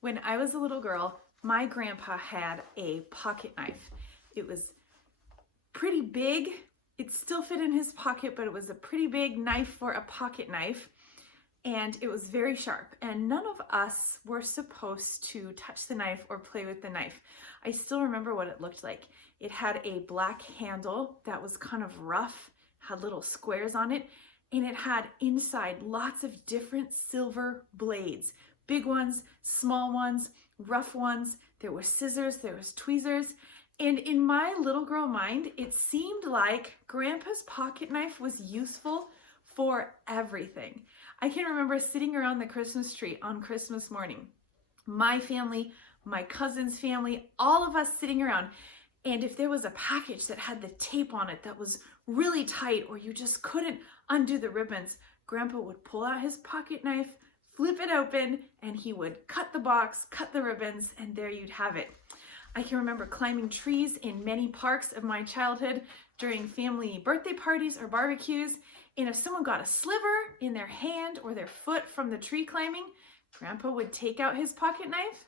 When I was a little girl, my grandpa had a pocket knife. It was pretty big. It still fit in his pocket, but it was a pretty big knife for a pocket knife. And it was very sharp. And none of us were supposed to touch the knife or play with the knife. I still remember what it looked like. It had a black handle that was kind of rough, had little squares on it, and it had inside lots of different silver blades. Big ones, small ones, rough ones. There were scissors, there was tweezers. And in my little girl mind, it seemed like Grandpa's pocket knife was useful for everything. I can remember sitting around the Christmas tree on Christmas morning. My family, my cousin's family, all of us sitting around. And if there was a package that had the tape on it that was really tight or you just couldn't undo the ribbons, Grandpa would pull out his pocket knife, flip it open, and he would cut the box, cut the ribbons, and there you'd have it. I can remember climbing trees in many parks of my childhood during family birthday parties or barbecues. And if someone got a sliver in their hand or their foot from the tree climbing, Grandpa would take out his pocket knife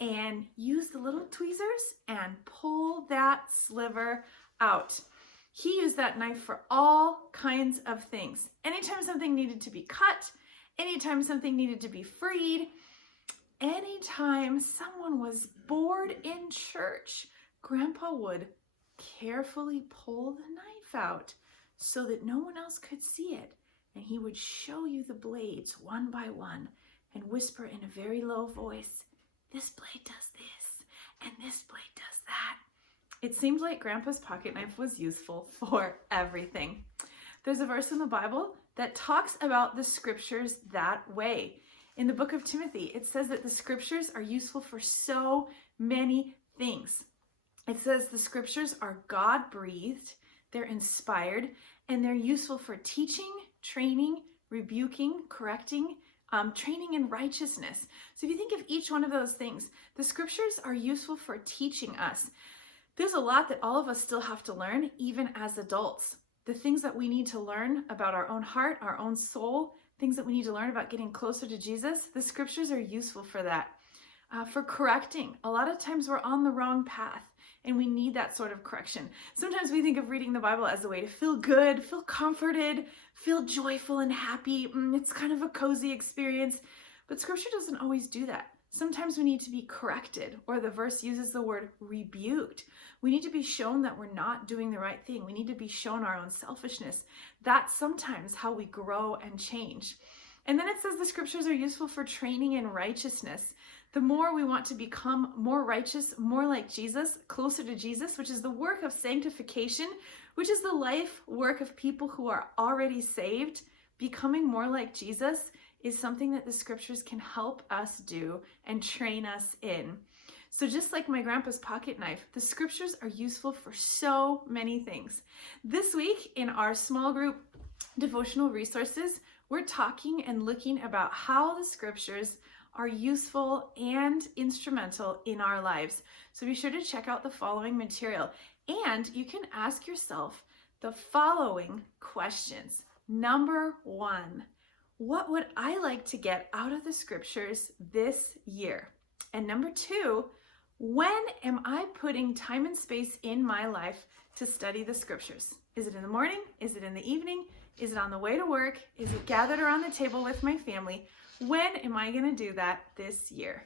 and use the little tweezers and pull that sliver out. He used that knife for all kinds of things. Anytime something needed to be cut, anytime something needed to be freed, anytime someone was bored in church, Grandpa would carefully pull the knife out so that no one else could see it. And he would show you the blades one by one and whisper in a very low voice, "This blade does this, and this blade does that." It seemed like Grandpa's pocket knife was useful for everything. There's a verse in the Bible that talks about the scriptures that way. In the book of Timothy, it says that the scriptures are useful for so many things. It says the scriptures are God-breathed, they're inspired, and they're useful for teaching, training, rebuking, correcting, training in righteousness. So if you think of each one of those things, the scriptures are useful for teaching us. There's a lot that all of us still have to learn, even as adults. The things that we need to learn about our own heart, our own soul, things that we need to learn about getting closer to Jesus, the scriptures are useful for that. For correcting, a lot of times we're on the wrong path and we need that sort of correction. Sometimes we think of reading the Bible as a way to feel good, feel comforted, feel joyful and happy. It's kind of a cozy experience, but scripture doesn't always do that. Sometimes we need to be corrected, or the verse uses the word rebuked. We need to be shown that we're not doing the right thing. We need to be shown our own selfishness. That's sometimes how we grow and change. And then it says the scriptures are useful for training in righteousness. The more we want to become more righteous, more like Jesus, closer to Jesus, which is the work of sanctification, which is the life work of people who are already saved, becoming more like Jesus is something that the scriptures can help us do and train us in. So just like my grandpa's pocket knife, the scriptures are useful for so many things. This week in our small group devotional resources, we're talking and looking about how the scriptures are useful and instrumental in our lives. So be sure to check out the following material. And you can ask yourself the following questions. Number 1, what would I like to get out of the scriptures this year? And number 2, when am I putting time and space in my life to study the scriptures? Is it in the morning? Is it in the evening? Is it on the way to work? Is it gathered around the table with my family? When am I going to do that this year?